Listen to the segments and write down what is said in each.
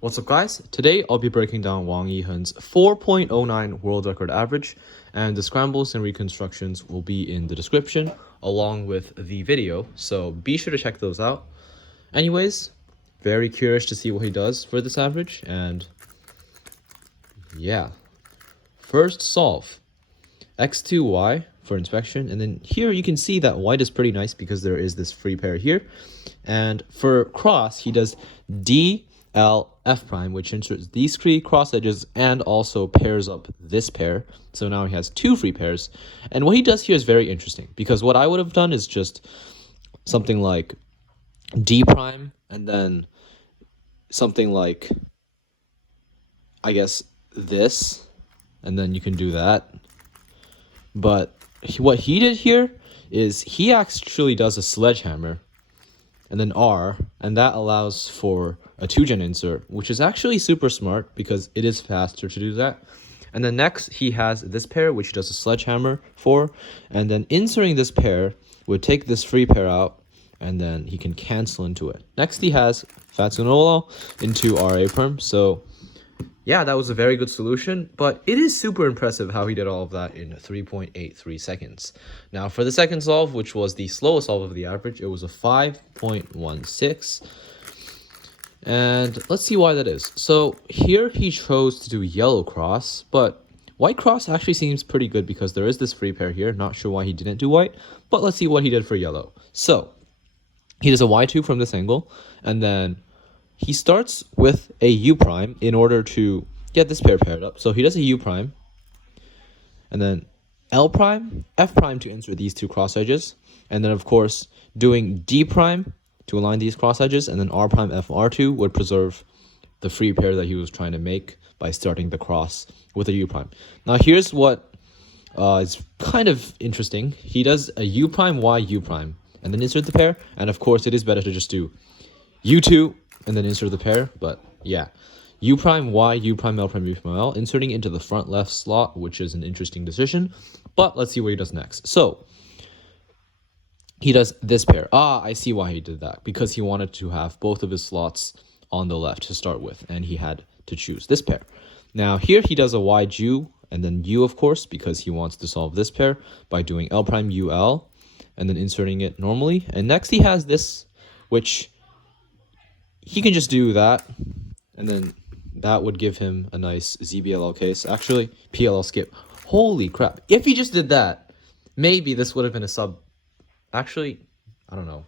What's up, guys? Today I'll be breaking down Wang Yiheng's 4.09 world record average, and the scrambles and reconstructions will be in the description along with the video, so be sure to check those out. Anyways, very curious to see what he does for this average, and yeah. First solve, x2y for inspection, and then here you can see that white is pretty nice because there is this free pair here, and for cross he does d L F prime, which inserts these three cross edges and also pairs up this pair. So now he has two free pairs. And what he does here is very interesting because what I would have done is just something like D prime and then something like, I guess, this. And then you can do that. But what he did here is he actually does a sledgehammer and then R, and that allows for a 2-gen insert, which is actually super smart because it is faster to do that. And then next, he has this pair, which he does a sledgehammer for, and then inserting this pair would take this free pair out, and then he can cancel into it. Next, he has Fatsunola into RA perm, so yeah, that was a very good solution, but it is super impressive how he did all of that in 3.83 seconds. Now, for the second solve, which was the slowest solve of the average, it was a 5.16. And let's see why that is. So here he chose to do yellow cross, but white cross actually seems pretty good because there is this free pair here. Not sure why he didn't do white, but let's see what he did for yellow. So he does a y2 from this angle, and then he starts with a U prime in order to get this pair paired up. So he does a U prime, and then L prime, F prime to insert these two cross edges, and then of course doing D prime to align these cross edges, and then R prime F R2 would preserve the free pair that he was trying to make by starting the cross with a U prime. Now here's what is kind of interesting. He does a U prime Y U prime, and then insert the pair, and of course it is better to just do U2 and then insert the pair, but yeah. U prime Y, U prime L prime, U prime L, inserting into the front left slot, which is an interesting decision, but let's see what he does next. So he does this pair. I see why he did that, because he wanted to have both of his slots on the left to start with, and he had to choose this pair. Now here he does a Y Ju, and then U, of course, because he wants to solve this pair by doing L prime U L, and then inserting it normally. And next he has this, which he can just do that, and then that would give him a nice ZBLL case. Actually, PLL skip. Holy crap. If he just did that, maybe this would have been a sub. Actually, I don't know.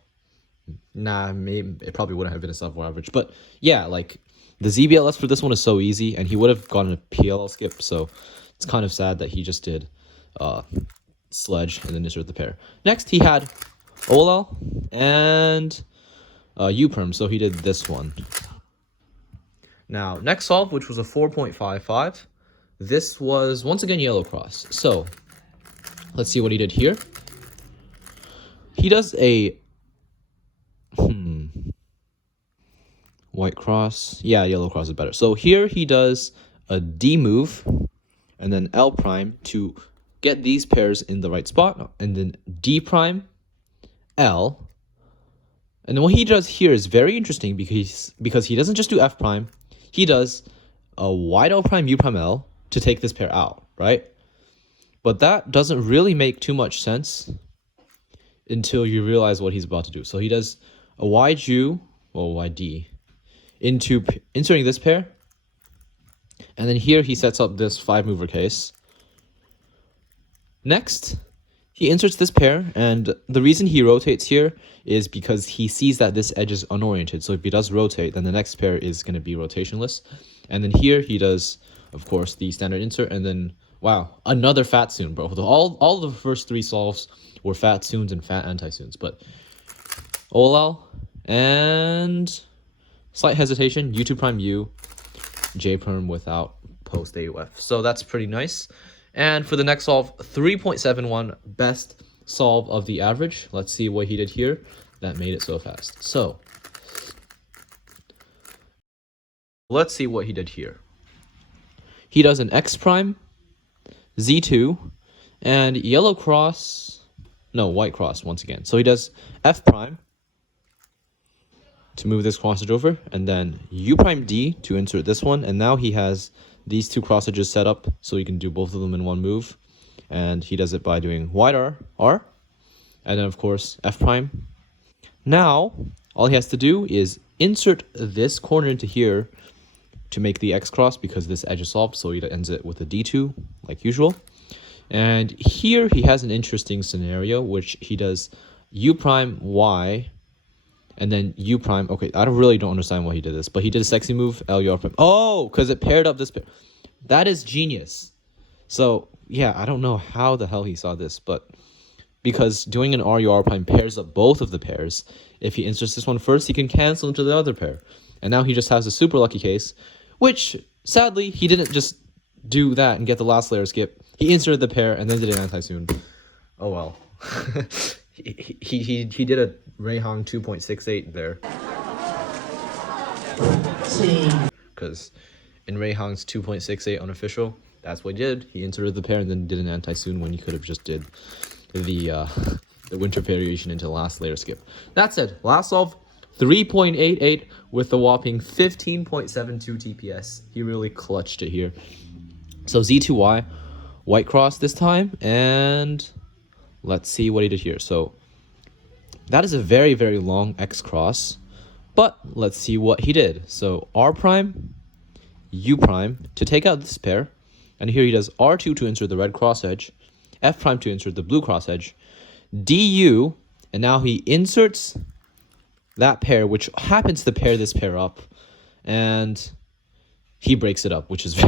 Nah, maybe it probably wouldn't have been a sub average. But yeah, like the ZBLS for this one is so easy, and he would have gotten a PLL skip. So it's kind of sad that he just did sledge and then insert the pair. Next, he had OLL and U-perm, so he did this one. Now, next solve, which was a 4.55, this was once again yellow cross. So let's see what he did here. He does a white cross. Yeah, yellow cross is better. So here he does a D move and then L prime to get these pairs in the right spot, and then D prime, L. And then what he does here is very interesting because he doesn't just do F prime, he does a wide L prime U prime L to take this pair out, right? But that doesn't really make too much sense until you realize what he's about to do. So he does a YG, or YD, into inserting this pair, and then here he sets up this 5-mover case. Next, he inserts this pair, and the reason he rotates here is because he sees that this edge is unoriented. So if he does rotate, then the next pair is going to be rotationless. And then here he does, of course, the standard insert, and then, wow, another fat soon, bro. All the first three solves were fat soons and fat anti-soons, but OLL and slight hesitation, U2 prime U, J perm without post AUF. So that's pretty nice. And for the next solve, 3.71, best solve of the average. Let's see what he did here that made it so fast. So let's see what he did here. He does an X prime, Z2, and yellow cross, no, white cross once again. So he does F prime, to move this cross edge over, and then U prime D to insert this one, and now he has these two cross edges set up so he can do both of them in one move. And he does it by doing wide R, and then of course F prime. Now, all he has to do is insert this corner into here to make the X cross because this edge is solved, so he ends it with a D2 like usual. And here he has an interesting scenario, which he does U prime Y, and then U prime. Okay, I really don't understand why he did this, but he did a sexy move, L U R prime. Oh, because it paired up this pair. That is genius. So, yeah, I don't know how the hell he saw this, but because doing an R U R prime pairs up both of the pairs, if he inserts this one first, he can cancel into the other pair. And now he just has a super lucky case, which, sadly, he didn't just do that and get the last layer skip. He inserted the pair and then did an anti-soon. Oh well. he did a Yiheng 2.68 there. Because in Yiheng's 2.68 unofficial, that's what he did. He inserted the pair and then did an anti-soon when he could have just did the winter variation into the last layer skip. That's it. Last solve, 3.88 with the whopping 15.72 TPS. He really clutched it here. So Z2Y, white cross this time, and let's see what he did here. So that is a very, very long X cross, but let's see what he did. So R prime, U prime to take out this pair, and here he does R2 to insert the red cross edge, F prime to insert the blue cross edge, DU, and now he inserts that pair, which happens to pair this pair up, and he breaks it up, which is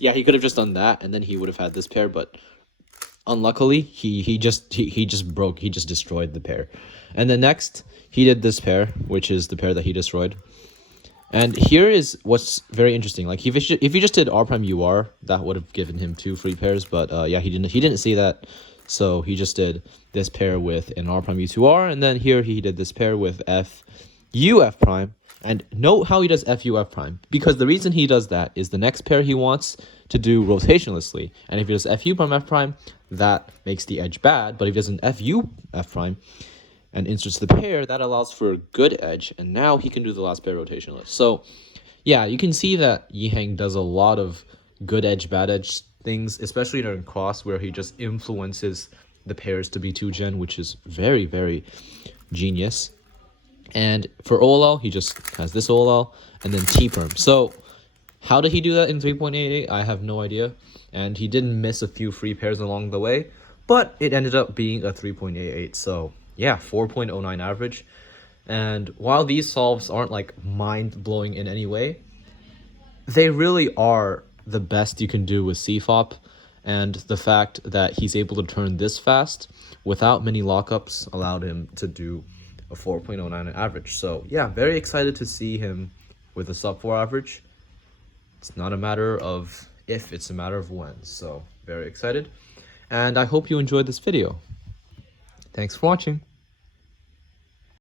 yeah, he could have just done that and then he would have had this pair, but unluckily he just destroyed the pair. And then next he did this pair, which is the pair that he destroyed. And here is what's very interesting. Like if he just did R prime UR, that would have given him 2 free pairs, but yeah, he didn't see that. So he just did this pair with an R prime U2R, and then here he did this pair with F U F prime. And note how he does F U F prime, because the reason he does that is the next pair he wants to do rotationlessly. And if he does F U prime F prime, that makes the edge bad. But if he does an F U F prime and inserts the pair, that allows for a good edge. And now he can do the last pair rotationless. So yeah, you can see that Yiheng does a lot of good edge, bad edge things, especially during cross, where he just influences the pairs to be 2-gen, which is very, very genius. And for OLL, he just has this OLL and then T-perm. So how did he do that in 3.88? I have no idea. And he didn't miss a few free pairs along the way, but it ended up being a 3.88. So yeah, 4.09 average. And while these solves aren't like mind-blowing in any way, they really are the best you can do with CFOP. And the fact that he's able to turn this fast without many lockups allowed him to do a 4.09 average. So yeah, very excited to see him with a sub 4 average. It's not a matter of if, it's a matter of when. So very excited. And I hope you enjoyed this video. Thanks for watching.